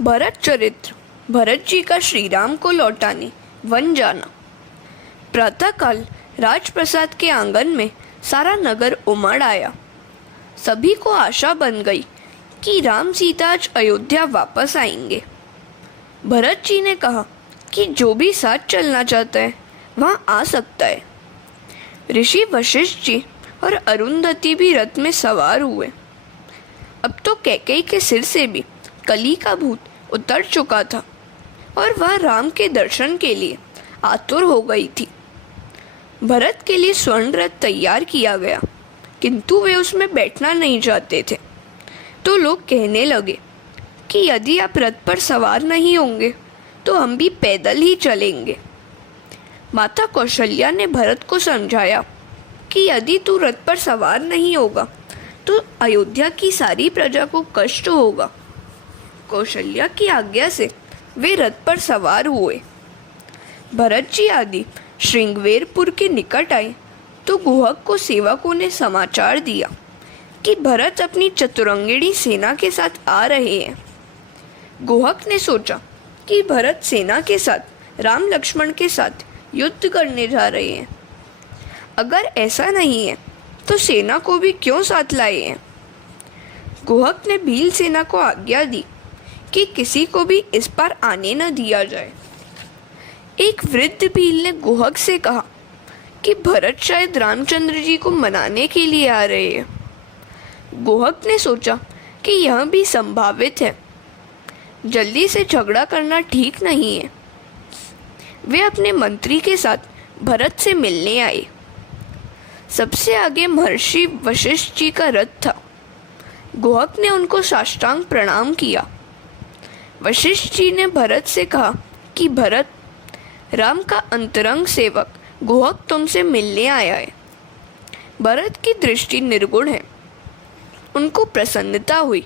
भरत चरित्र। भरत जी का श्री राम को लौटाने वन जाना। प्रातःकाल राजप्रसाद के आंगन में सारा नगर उमड़ आया। सभी को आशा बन गई कि राम सीता आज अयोध्या वापस आएंगे। भरत जी ने कहा कि जो भी साथ चलना चाहता है वहाँ आ सकता है। ऋषि वशिष्ठ जी और अरुंधति भी रथ में सवार हुए। अब तो कैकेयी के सिर से भी कली का भूत उतर चुका था और वह राम के दर्शन के लिए आतुर हो गई थी। भरत के लिए स्वर्ण रथ तैयार किया गया, किंतु वे उसमें बैठना नहीं चाहते थे। तो लोग कहने लगे कि यदि आप रथ पर सवार नहीं होंगे तो हम भी पैदल ही चलेंगे। माता कौशल्या ने भरत को समझाया कि यदि तू रथ पर सवार नहीं होगा तो अयोध्या की सारी प्रजा को कष्ट होगा। कौशल्या की आज्ञा से वे रथ पर सवार हुए। भरत जी आदि श्रृंगवेरपुर के निकट आए तो गुहक को सेवकों ने समाचार दिया कि भरत अपनी चतुरंगिणी सेना के साथ आ रहे हैं। गुहक ने सोचा कि भरत सेना के साथ राम लक्ष्मण के साथ युद्ध करने जा रहे हैं। अगर ऐसा नहीं है तो सेना को भी क्यों साथ लाए हैं। गुहक ने भील सेना को आज्ञा दी कि किसी को भी इस पार आने न दिया जाए। एक वृद्ध भील ने गुहक से कहा कि भरत शायद रामचंद्र जी को मनाने के लिए आ रहे हैं। गुहक ने सोचा कि यह भी संभावित है, जल्दी से झगड़ा करना ठीक नहीं है। वे अपने मंत्री के साथ भरत से मिलने आए। सबसे आगे महर्षि वशिष्ठ जी का रथ था। गुहक ने उनको साष्टांग प्रणाम किया। वशिष्ठ जी ने भरत से कहा कि भरत, राम का अंतरंग सेवक गुहक तुमसे मिलने आया है। भरत की दृष्टि निर्गुण है। उनको प्रसन्नता हुई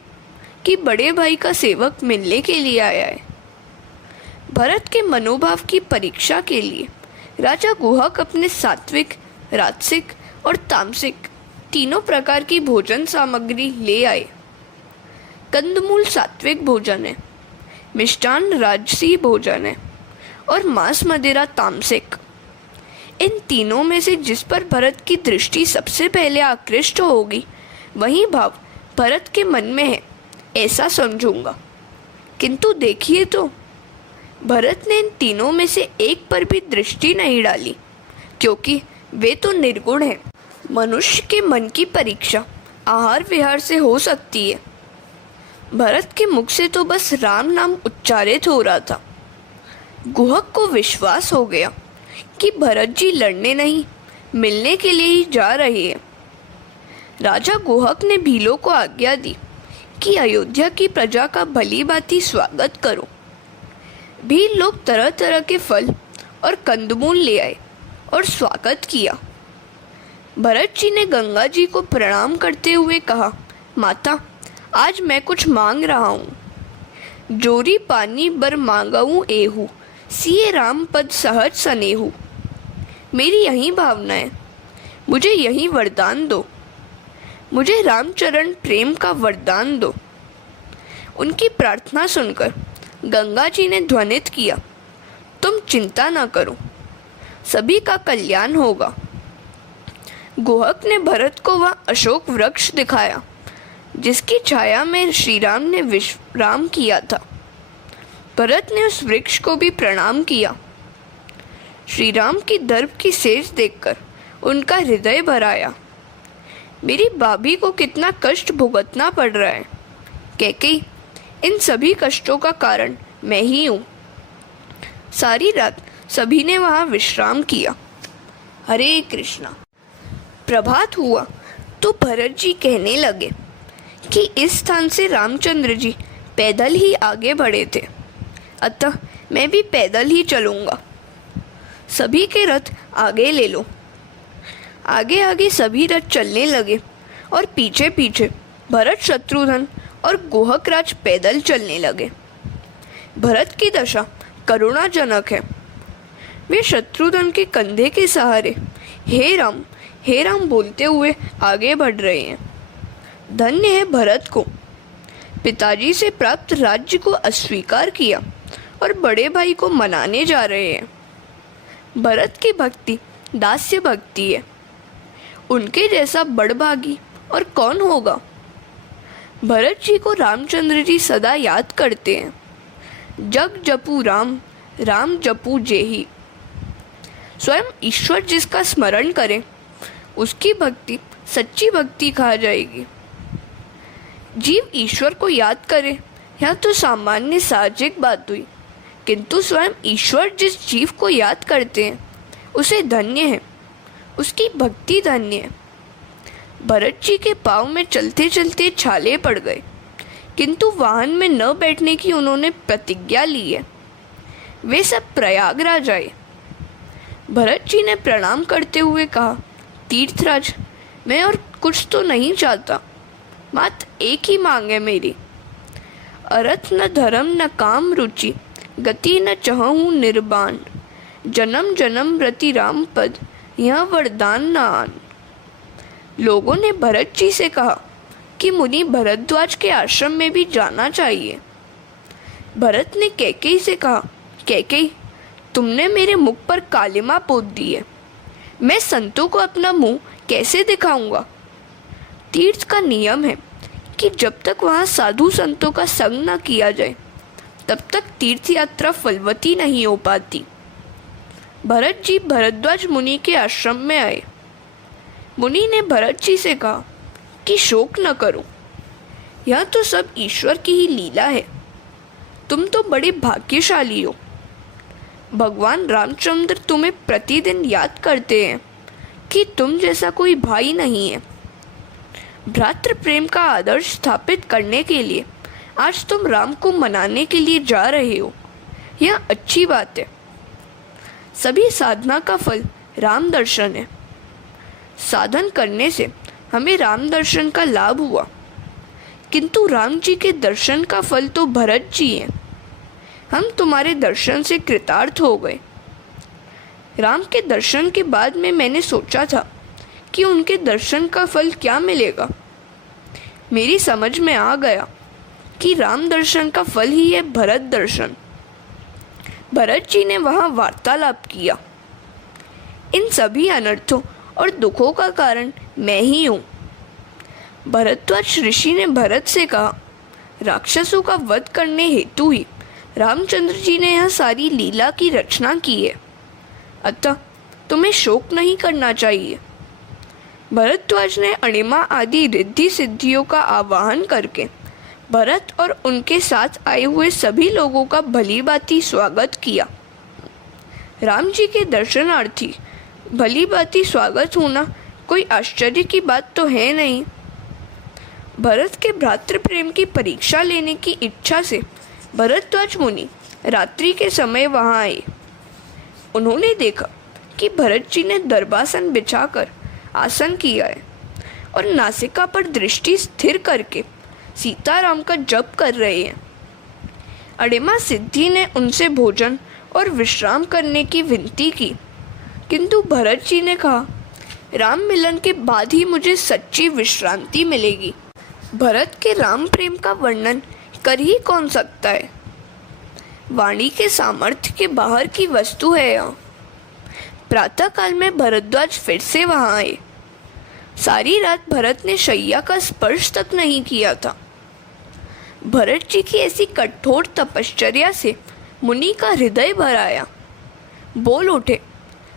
कि बड़े भाई का सेवक मिलने के लिए आया है। भरत के मनोभाव की परीक्षा के लिए राजा गुहक अपने सात्विक, राजसिक और तामसिक तीनों प्रकार की भोजन सामग्री ले आए। कंदमूल सात्विक भोजन है, मिष्टान्न राजसी भोजन है और मांस मदिरा तामसिक। इन तीनों में से जिस पर भरत की दृष्टि सबसे पहले आकृष्ट होगी वही भाव भरत के मन में है, ऐसा समझूंगा। किंतु देखिए तो भरत ने इन तीनों में से एक पर भी दृष्टि नहीं डाली, क्योंकि वे तो निर्गुण हैं। मनुष्य के मन की परीक्षा आहार विहार से हो सकती है। भरत के मुख से तो बस राम नाम उच्चारित हो रहा था। गुहक को विश्वास हो गया कि भरत जी लड़ने नहीं, मिलने के लिए ही जा रहे हैं। राजा गुहक ने भीलों को आज्ञा दी कि अयोध्या की प्रजा का भली भांति स्वागत करो। भील लोग तरह तरह के फल और कंदमूल ले आए और स्वागत किया। भरत जी ने गंगा जी को प्रणाम करते हुए कहा, माता, आज मैं कुछ मांग रहा हूँ। जोरी पानी बर मांगऊँ एहू, सिए राम पद सहज सनेहू। मेरी यही भावना है, मुझे यही वरदान दो। मुझे रामचरण प्रेम का वरदान दो। उनकी प्रार्थना सुनकर गंगा जी ने ध्वनित किया, तुम चिंता न करो, सभी का कल्याण होगा। गुहक ने भरत को वह अशोक वृक्ष दिखाया जिसकी छाया में श्री राम ने विश्राम किया था। भरत ने उस वृक्ष को भी प्रणाम किया। श्री राम की दर्भ की सेज देखकर उनका हृदय भर आया। मेरी भाभी को कितना कष्ट भुगतना पड़ रहा है। कैकेयी, इन सभी कष्टों का कारण मैं ही हूँ। सारी रात सभी ने वहाँ विश्राम किया। हरे कृष्णा। प्रभात हुआ तो भरत जी कहने लगे कि इस स्थान से रामचंद्र जी पैदल ही आगे बढ़े थे, अतः मैं भी पैदल ही चलूँगा। सभी के रथ आगे ले लो। आगे आगे सभी रथ चलने लगे और पीछे पीछे भरत, शत्रुघ्न और गुहक राज पैदल चलने लगे। भरत की दशा करुणाजनक है। वे शत्रुघ्न के कंधे के सहारे हे राम बोलते हुए आगे बढ़ रहे हैं। धन्य है भरत को, पिताजी से प्राप्त राज्य को अस्वीकार किया और बड़े भाई को मनाने जा रहे हैं। भरत की भक्ति दास्य भक्ति है। उनके जैसा बड़भागी और कौन होगा। भरत जी को रामचंद्र जी सदा याद करते हैं। जग जपू राम, राम जपू जेही। स्वयं ईश्वर जिसका स्मरण करे उसकी भक्ति सच्ची भक्ति कहा जाएगी। जीव ईश्वर को याद करे यह तो सामान्य साहजिक बात हुई, किंतु स्वयं ईश्वर जिस जीव को याद करते हैं उसे धन्य है, उसकी भक्ति धन्य है। भरत जी के पाँव में चलते चलते छाले पड़ गए, किंतु वाहन में न बैठने की उन्होंने प्रतिज्ञा ली है। वे सब प्रयागराज आए। भरत जी ने प्रणाम करते हुए कहा, तीर्थराज, मैं और कुछ तो नहीं चाहता, मात्र एक ही मांग है मेरी। अर्थ न धर्म न काम रुचि, गति न चहूँ निर्बाण। जन्म जन्म रति राम पद, यह वरदान न आन। लोगों ने भरत जी से कहा कि मुनि भरद्वाज के आश्रम में भी जाना चाहिए। भरत ने कैकेयी से कहा, कैकेयी, तुमने मेरे मुख पर कालिमा पोत दी है, मैं संतों को अपना मुंह कैसे दिखाऊंगा। तीर्थ का नियम है कि जब तक वहाँ साधु संतों का संग न किया जाए तब तक तीर्थ यात्रा फलवती नहीं हो पाती। भरत जी भरद्वाज मुनि के आश्रम में आए। मुनि ने भरत जी से कहा कि शोक न करो, यह तो सब ईश्वर की ही लीला है। तुम तो बड़े भाग्यशाली हो। भगवान रामचंद्र तुम्हें प्रतिदिन याद करते हैं कि तुम जैसा कोई भाई नहीं है। भ्रातृ प्रेम का आदर्श स्थापित करने के लिए आज तुम राम को मनाने के लिए जा रहे हो, यह अच्छी बात है। सभी साधना का फल राम दर्शन है। साधन करने से हमें राम दर्शन का लाभ हुआ, किंतु राम जी के दर्शन का फल तो भरत जी हैं। हम तुम्हारे दर्शन से कृतार्थ हो गए। राम के दर्शन के बाद में मैंने सोचा था कि उनके दर्शन का फल क्या मिलेगा। मेरी समझ में आ गया कि राम दर्शन का फल ही है भरत दर्शन। भरत जी ने वहाँ वार्तालाप किया। इन सभी अनर्थों और दुखों का कारण मैं ही हूँ। भरद्वाज ऋषि ने भरत से कहा, राक्षसों का वध करने हेतु ही रामचंद्र जी ने यह सारी लीला की रचना की है, अतः तुम्हें शोक नहीं करना चाहिए। भरद्वाज ने अणिमा आदि रिद्धि सिद्धियों का आवाहन करके भरत और उनके साथ आए हुए सभी लोगों का भली भांति स्वागत किया। राम जी के दर्शनार्थी भली भांति स्वागत होना कोई आश्चर्य की बात तो है नहीं। भरत के भ्रातृ प्रेम की परीक्षा लेने की इच्छा से भरद्वाज मुनि रात्रि के समय वहां आए। उन्होंने देखा कि भरत जी ने दर्भासन बिछाकर आसन किया है और नासिका पर दृष्टि स्थिर करके सीताराम का जप कर रहे हैं। अणिमा सिद्धि ने उनसे भोजन और विश्राम करने की विनती की, किंतु भरत जी ने कहा, राम मिलन के बाद ही मुझे सच्ची विश्रांति मिलेगी। भरत के राम प्रेम का वर्णन कर ही कौन सकता है। वाणी के सामर्थ्य के बाहर की वस्तु है यह। प्रातः काल में भरद्वाज फिर से वहां आए। सारी रात भरत ने शैया का स्पर्श तक नहीं किया था। भरत जी की ऐसी कठोर तपश्चर्या से मुनि का हृदय भर आया। बोल उठे,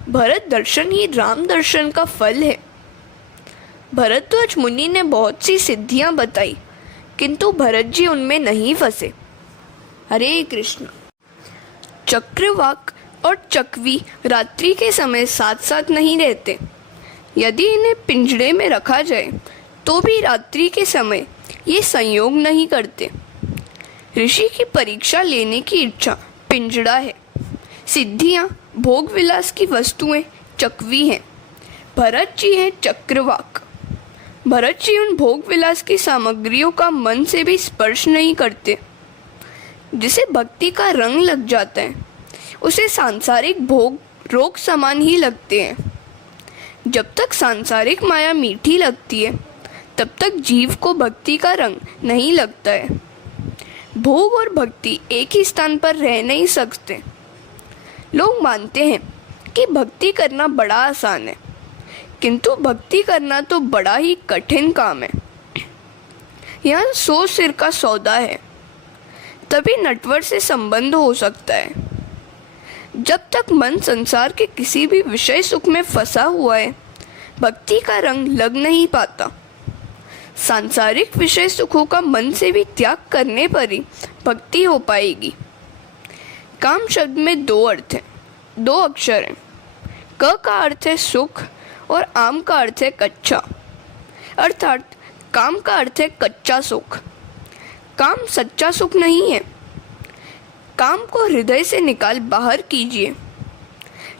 भरत दर्शन ही राम दर्शन का फल है। भरद्वाज मुनि ने बहुत सी सिद्धियां बताई, किंतु भरत जी उनमें नहीं फंसे। हरे कृष्ण। चक्रवाक और चकवी रात्रि के समय साथ साथ नहीं रहते। यदि इन्हें पिंजड़े में रखा जाए तो भी रात्रि के समय ये संयोग नहीं करते। ऋषि की परीक्षा लेने की इच्छा पिंजड़ा है। सिद्धियां भोग विलास की वस्तुएं चकवी हैं। भरत जी हैं चक्रवाक। भरत जी उन भोग विलास की सामग्रियों का मन से भी स्पर्श नहीं करते। जिसे भक्ति का रंग लग जाता है उसे सांसारिक भोग रोग समान ही लगते हैं। जब तक सांसारिक माया मीठी लगती है तब तक जीव को भक्ति का रंग नहीं लगता है। भोग और भक्ति एक ही स्थान पर रह नहीं सकते। लोग मानते हैं कि भक्ति करना बड़ा आसान है, किंतु भक्ति करना तो बड़ा ही कठिन काम है। यह 100 सिर का सौदा है, तभी नटवर से संबंध हो सकता है। जब तक मन संसार के किसी भी विषय सुख में फंसा हुआ है, भक्ति का रंग लग नहीं पाता। सांसारिक विषय सुखों का मन से भी त्याग करने पर ही भक्ति हो पाएगी। काम शब्द में 2 अर्थ हैं, 2 अक्षर हैं। क का अर्थ है सुख और आम का अर्थ है कच्चा, अर्थात काम का अर्थ है कच्चा सुख। काम सच्चा सुख नहीं है। काम को हृदय से निकाल बाहर कीजिए।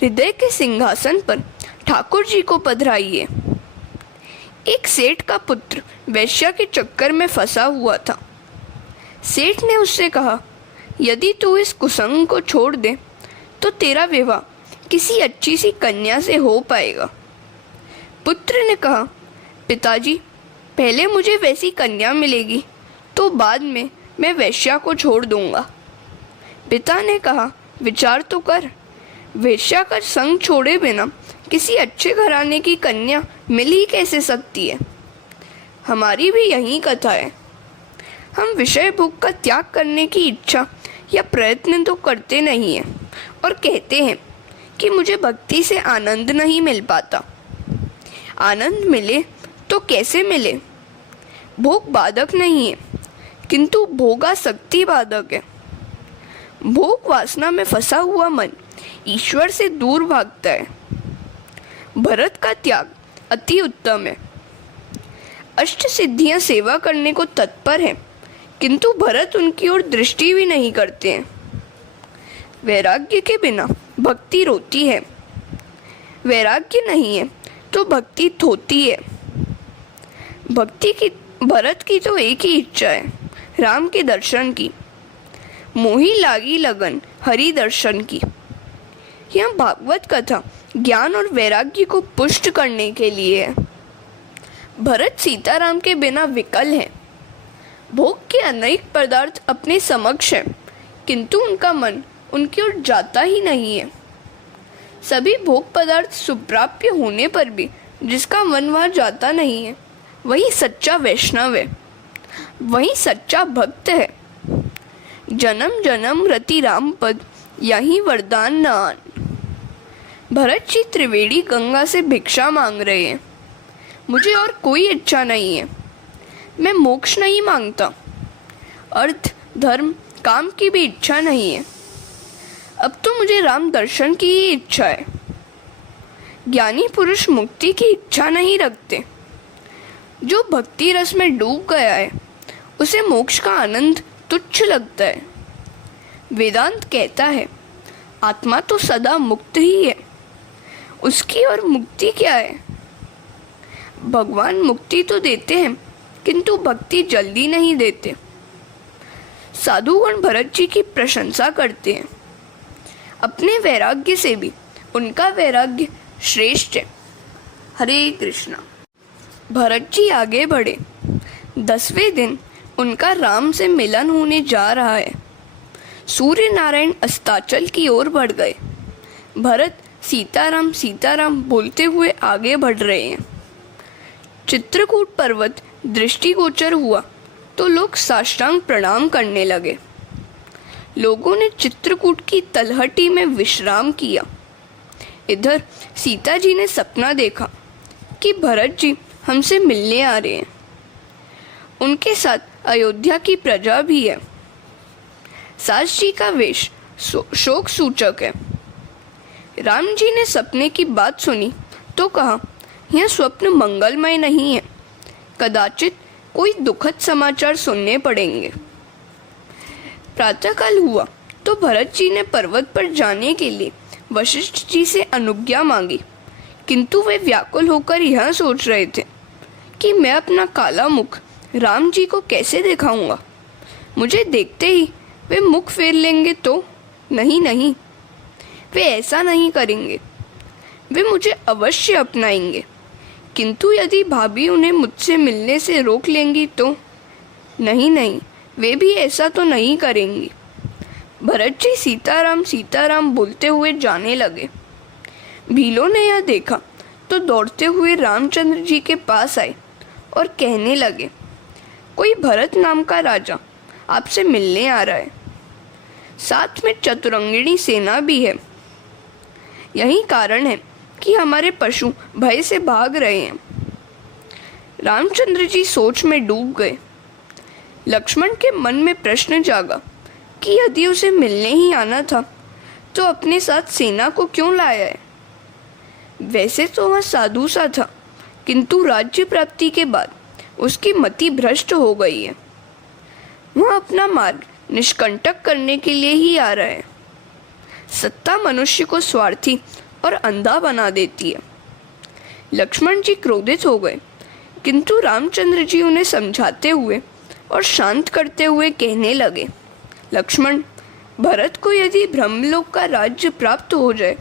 हृदय के सिंहासन पर ठाकुर जी को पधराइए। एक सेठ का पुत्र वैश्या के चक्कर में फंसा हुआ था। सेठ ने उससे कहा, यदि तू इस कुसंग को छोड़ दे तो तेरा विवाह किसी अच्छी सी कन्या से हो पाएगा। पुत्र ने कहा, पिताजी, पहले मुझे वैसी कन्या मिलेगी तो बाद में मैं वैश्या को छोड़ दूंगा। पिता ने कहा, विचार तो कर, वैश्या का संग छोड़े बिना किसी अच्छे घराने की कन्या मिल ही कैसे सकती है। हमारी भी यही कथा है। हम विषय भोग का त्याग करने की इच्छा या प्रयत्न तो करते नहीं हैं और कहते हैं कि मुझे भक्ति से आनंद नहीं मिल पाता। आनंद मिले तो कैसे मिले? भोग बाधक नहीं है, किंतु भोगासक्ति बाधक है। भोग वासना में फंसा हुआ मन ईश्वर से दूर भागता है। भरत का त्याग अति उत्तम है। अष्ट सिद्धियां सेवा करने को तत्पर है, किंतु भरत उनकी ओर दृष्टि भी नहीं करते हैं। वैराग्य के बिना भक्ति रोती है। वैराग्य नहीं है तो भक्ति थोती है। भरत की तो एक ही इच्छा है, राम के दर्शन की। मोही लागी लगन हरि दर्शन की। यह भागवत कथा ज्ञान और वैराग्य को पुष्ट करने के लिए है। भरत सीताराम के बिना विकल है। भोग के अनेक पदार्थ अपने समक्ष है, किंतु उनका मन उनकी ओर जाता ही नहीं है। सभी भोग पदार्थ सुप्राप्य होने पर भी जिसका मन वहाँ जाता नहीं है, वही सच्चा वैष्णव है, वही सच्चा भक्त है। जन्म जन्म रति राम पद, यही वरदान न आन। भरत जी त्रिवेणी गंगा से भिक्षा मांग रहे हैं। मुझे और कोई इच्छा नहीं है। मैं मोक्ष नहीं मांगता। अर्थ, धर्म, काम की भी इच्छा नहीं है। अब तो मुझे राम दर्शन की ही इच्छा है। ज्ञानी पुरुष मुक्ति की इच्छा नहीं रखते। जो भक्ति रस में डूब गया है, उसे मोक्ष का आनंद तुच्छ लगता है। वेदांत कहता है, आत्मा तो सदा मुक्त ही है। उसकी और मुक्ति क्या है? भगवान मुक्ति तो देते हैं, किंतु भक्ति जल्दी नहीं देते। साधुगण भरत जी की प्रशंसा करते हैं। अपने वैराग्य से भी उनका वैराग्य श्रेष्ठ है। हरे कृष्णा। भरत जी आगे बढ़े। 10वें दिन उनका राम से मिलन होने जा रहा है। सूर्य नारायण अस्ताचल की ओर बढ़ गए। भरत सीताराम सीताराम बोलते हुए आगे बढ़ रहे हैं। चित्रकूट पर्वत दृष्टिगोचर हुआ तो लोग साष्टांग प्रणाम करने लगे। लोगों ने चित्रकूट की तलहटी में विश्राम किया। इधर सीता जी ने सपना देखा कि भरत जी हमसे मिलने आ रहे हैं। उनके साथ अयोध्या की प्रजा भी है। सास जी का वेश शोक सूचक है। राम जी ने सपने की बात सुनी तो कहा, यह स्वप्न मंगलमय नहीं है। कदाचित कोई दुखद समाचार सुनने पड़ेंगे। प्रातःकाल हुआ तो भरत जी ने पर्वत पर जाने के लिए वशिष्ठ जी से अनुज्ञा मांगी, किंतु वे व्याकुल होकर यह सोच रहे थे कि मैं अपना काला मुख राम जी को कैसे दिखाऊंगा। मुझे देखते ही वे मुख फेर लेंगे तो? नहीं, वे ऐसा नहीं करेंगे। वे मुझे अवश्य अपनाएंगे, किंतु यदि भाभी उन्हें मुझसे मिलने से रोक लेंगी तो? नहीं, वे भी ऐसा तो नहीं करेंगी। भरत जी सीताराम बोलते हुए जाने लगे। भीलों ने यह देखा तो दौड़ते हुए रामचंद्र जी के पास आए और कहने लगे, कोई भरत नाम का राजा आपसे मिलने आ रहा है, साथ में चतुरंगिणी सेना भी है। यही कारण है कि हमारे पशु भय से भाग रहे हैं। रामचंद्र जी सोच में डूब गए। लक्ष्मण के मन में प्रश्न जागा कि यदि उसे मिलने ही आना था तो अपने साथ सेना को क्यों लाया है। वैसे तो वह साधु सा था, किंतु राज्य प्राप्ति के बाद उसकी मति भ्रष्ट हो गई है। वह अपना मार्ग निष्कंटक करने के लिए ही आ रहा है। सत्ता मनुष्य को स्वार्थी और अंधा बना देती है। लक्ष्मण जी क्रोधित हो गए, किंतु रामचंद्र जी उन्हें समझाते हुए और शांत करते हुए कहने लगे, लक्ष्मण, भरत को यदि ब्रह्मलोक का राज्य प्राप्त हो जाए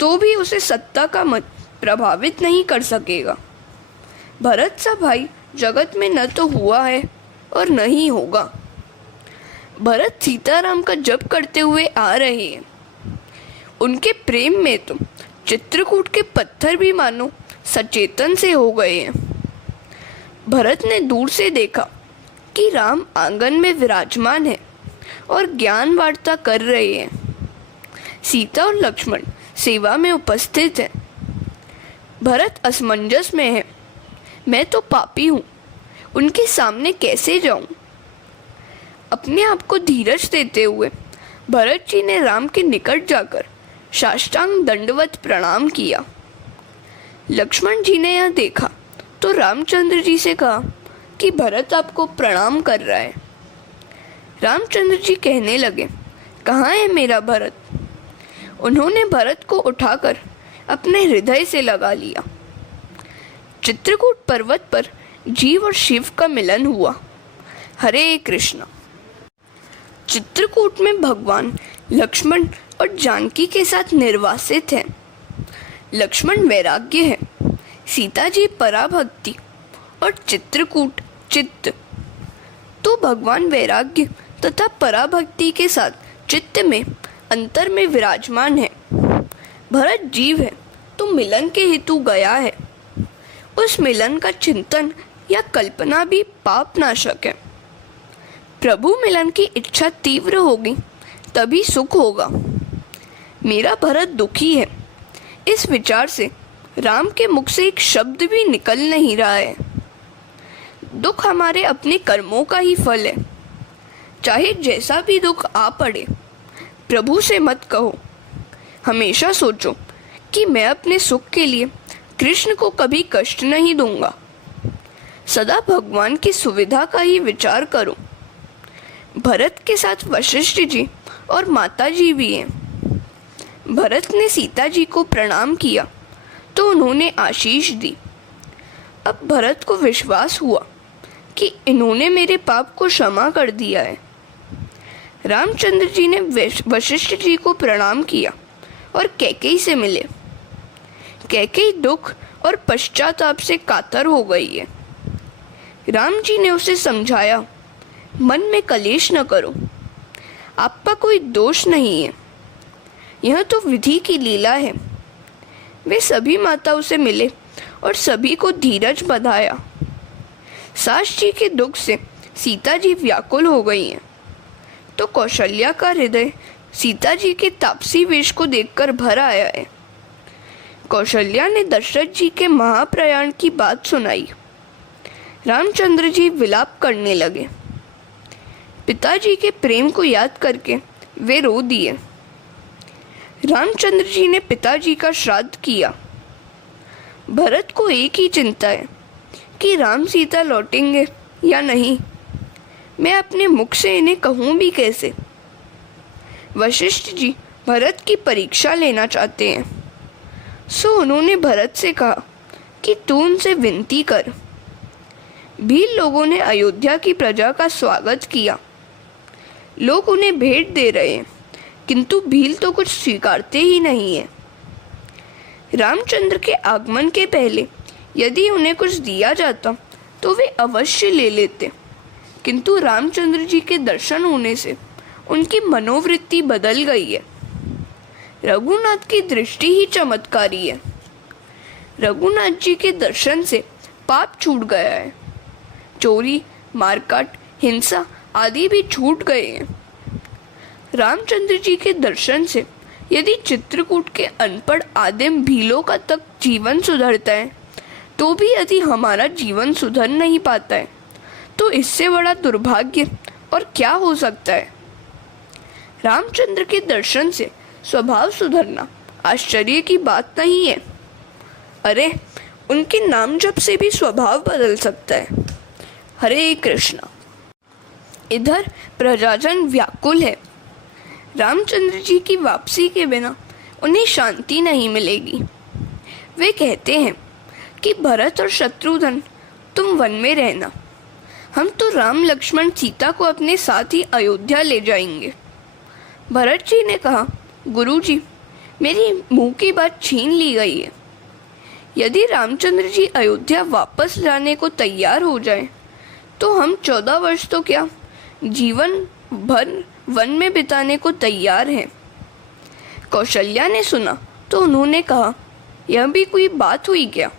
तो भी उसे सत्ता का मत प्रभावित नहीं कर सकेगा। भरत सा भाई जगत में न तो हुआ है और न ही होगा। भरत सीताराम का जप करते हुए आ रहे हैं। उनके प्रेम में तो चित्रकूट के पत्थर भी मानो सचेतन से हो गए हैं। भरत ने दूर से देखा कि राम आंगन में विराजमान है और ज्ञान वार्ता कर रहे हैं। सीता और लक्ष्मण सेवा में उपस्थित हैं। भरत असमंजस में है। मैं तो पापी हूँ, उनके सामने कैसे जाऊं? अपने आप को धीरज देते हुए भरत जी ने राम के निकट जाकर साष्टांग दंडवत प्रणाम किया। लक्ष्मण जी ने यह देखा तो रामचंद्र जी से कहा कि भरत आपको प्रणाम कर रहा है। रामचंद्र जी कहने लगे, कहाँ है मेरा भरत? उन्होंने भरत को उठाकर अपने हृदय से लगा लिया। चित्रकूट पर्वत पर जीव और शिव का मिलन हुआ। हरे कृष्ण। चित्रकूट में भगवान लक्ष्मण और जानकी के साथ निर्वासित हैं। लक्ष्मण वैराग्य है, सीता जी पराभक्ति और चित्रकूट चित्त। तो भगवान वैराग्य तथा पराभक्ति के साथ चित्त में अंतर में विराजमान है। भरत जीव है तो मिलन के हेतु गया है। उस मिलन का चिंतन या कल्पना भी पाप नाशक है। प्रभु मिलन की इच्छा तीव्र होगी तभी सुख होगा। मेरा भरत दुखी है, इस विचार से राम के मुख से एक शब्द भी निकल नहीं रहा है। दुख हमारे अपने कर्मों का ही फल है। चाहे जैसा भी दुख आ पड़े, प्रभु से मत कहो। हमेशा सोचो कि मैं अपने सुख के लिए कृष्ण को कभी कष्ट नहीं दूंगा। सदा भगवान की सुविधा का ही विचार करो। भरत के साथ वशिष्ठ जी और माता जी भी हैं। भरत ने सीता जी को प्रणाम किया तो उन्होंने आशीष दी। अब भरत को विश्वास हुआ कि इन्होंने मेरे पाप को क्षमा कर दिया है। रामचंद्र जी ने वशिष्ठ जी को प्रणाम किया और कैकेयी से मिले। कैकेयी दुख और पश्चाताप से कातर हो गई है। राम जी ने उसे समझाया, मन में कलेश न करो, आपका कोई दोष नहीं है, यह तो विधि की लीला है। वे सभी माताओं से मिले और सभी को धीरज बधाया। सास जी के दुख से सीता जी व्याकुल हो गई हैं, तो कौशल्या का हृदय सीता जी के तापसी वेश को देखकर भर आया है। कौशल्या ने दशरथ जी के महाप्रयाण की बात सुनाई। रामचंद्र जी विलाप करने लगे। पिताजी के प्रेम को याद करके वे रो दिए। रामचंद्र जी ने पिताजी का श्राद्ध किया। भरत को एक ही चिंता है कि राम सीता लौटेंगे या नहीं। मैं अपने मुख से इन्हें कहूँ भी कैसे? वशिष्ठ जी भरत की परीक्षा लेना चाहते हैं, सो उन्होंने भरत से कहा कि तू उनसे विनती कर। भील लोगों ने अयोध्या की प्रजा का स्वागत किया। लोग उन्हें भेंट दे रहे हैं, किंतु भील तो कुछ स्वीकारते ही नहीं है। रामचंद्र के आगमन के पहले यदि उन्हें कुछ दिया जाता तो वे अवश्य ले लेते, किंतु रामचंद्र जी के दर्शन होने से उनकी मनोवृत्ति बदल गई है। रघुनाथ की दृष्टि ही चमत्कारी है। रघुनाथ जी के दर्शन से पाप छूट गया है। चोरी, मारकाट, हिंसा आदि भी छूट गए हैं। रामचंद्र जी के दर्शन से यदि चित्रकूट के अनपढ़ आदिम भीलों का तक जीवन सुधरता है, तो भी यदि हमारा जीवन सुधर नहीं पाता है, तो इससे बड़ा दुर्भाग्य और क्या हो सकता है। रामचंद्र के दर्शन से स्वभाव सुधरना आश्चर्य की बात नहीं है। अरे, उनके नाम जप से भी स्वभाव बदल सकता है। हरे कृष्णा। इधर प्रजाजन व्याकुल है। रामचंद्र जी की वापसी के बिना उन्हें शांति नहीं मिलेगी। वे कहते हैं कि भरत और शत्रुघ्न तुम वन में रहना, हम तो राम लक्ष्मण सीता को अपने साथ ही अयोध्या ले जाएंगे। भरत जी ने कहा, गुरुजी, मेरी मुंह की बात छीन ली गई है। यदि रामचंद्र जी अयोध्या वापस जाने को तैयार हो जाए, तो हम 14 वर्ष तो क्या, जीवन भर वन में बिताने को तैयार हैं। कौशल्या ने सुना तो उन्होंने कहा, यह भी कोई बात हुई क्या?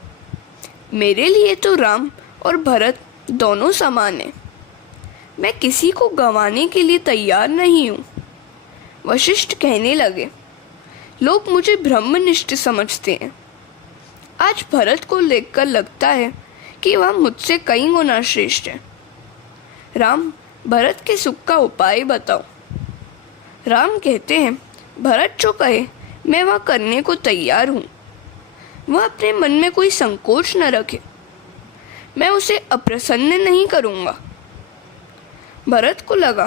मेरे लिए तो राम और भरत दोनों समान हैं। मैं किसी को गंवाने के लिए तैयार नहीं हूँ। वशिष्ठ कहने लगे, लोग मुझे ब्रह्मनिष्ठ समझते हैं। आज भरत को देखकर लगता है कि वह मुझसे कई गुना श्रेष्ठ है। राम, भरत के सुख का उपाय बताओ। राम कहते हैं, भरत जो कहे मैं वह करने को तैयार हूँ। वह अपने मन में कोई संकोच न रखे। मैं उसे अप्रसन्न नहीं करूँगा। भरत को लगा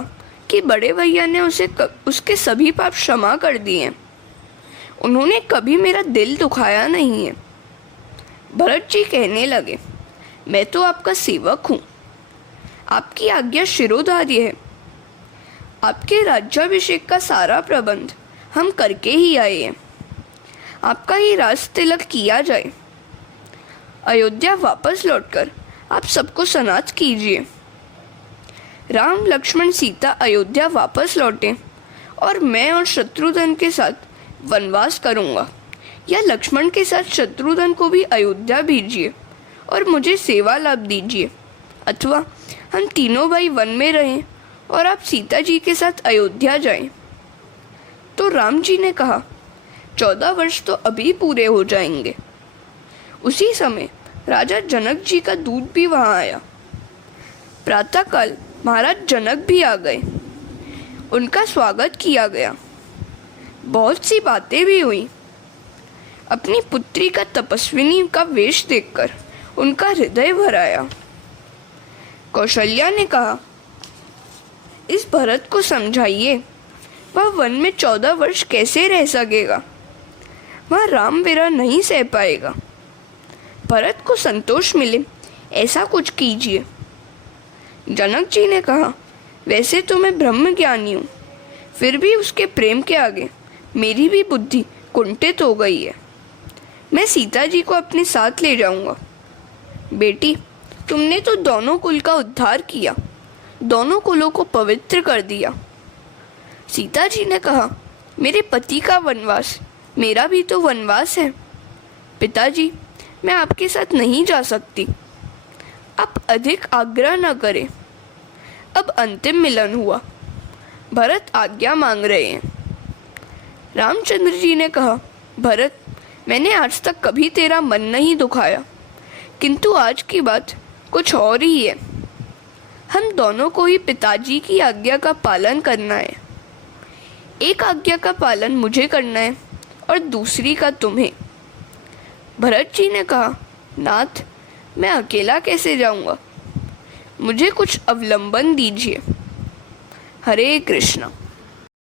कि बड़े भैया ने उसके सभी पाप क्षमा कर दिए। उन्होंने कभी मेरा दिल दुखाया नहीं है। भरत जी कहने लगे, मैं तो आपका सेवक हूँ। आपकी आज्ञा शिरोधार्य है। आपके राज्याभिषेक का सारा प्रबंध हम करके ही आए हैं। आपका ही राज तिलक किया जाए। अयोध्या वापस लौटकर आप सबको सनाथ कीजिए। राम, लक्ष्मण, सीता अयोध्या वापस लौटे और मैं और शत्रुघ्न के साथ वनवास करूँगा, या लक्ष्मण के साथ शत्रुघ्न को भी अयोध्या भेजिए और मुझे सेवा लाभ दीजिए, अथवा हम तीनों भाई वन में रहें और आप सीता जी के साथ अयोध्या जाएं। तो राम जी ने कहा, 14 वर्ष तो अभी पूरे हो जाएंगे। उसी समय राजा जनक जी का दूत भी वहाँ आया। प्रातःकाल महाराज जनक भी आ गए। उनका स्वागत किया गया। बहुत सी बातें भी हुई। अपनी पुत्री का तपस्विनी का वेश देखकर उनका हृदय भर आया। कौशल्या ने कहा, इस भरत को समझाइए, वह वन में 14 वर्ष कैसे रह सकेगा? वह राम विरह नहीं सह पाएगा। भरत को संतोष मिले ऐसा कुछ कीजिए। जनक जी ने कहा, वैसे तो मैं ब्रह्म ज्ञानी हूँ, फिर भी उसके प्रेम के आगे मेरी भी बुद्धि कुंठित हो गई है। मैं सीता जी को अपने साथ ले जाऊंगा। बेटी, तुमने तो दोनों कुल का उद्धार किया, दोनों कुलों को पवित्र कर दिया। सीता जी ने कहा, मेरे पति का वनवास मेरा भी तो वनवास है। पिताजी, मैं आपके साथ नहीं जा सकती। आप अधिक आग्रह न करें। अब अंतिम मिलन हुआ। भरत आज्ञा मांग रहे हैं। रामचंद्र जी ने कहा, भरत, मैंने आज तक कभी तेरा मन नहीं दुखाया, किंतु आज की बात कुछ और ही है। हम दोनों को ही पिताजी की आज्ञा का पालन करना है। एक आज्ञा का पालन मुझे करना है और दूसरी का तुम्हें। भरत जी ने कहा, नाथ, मैं अकेला कैसे जाऊंगा? मुझे कुछ अवलंबन दीजिए। हरे कृष्णा।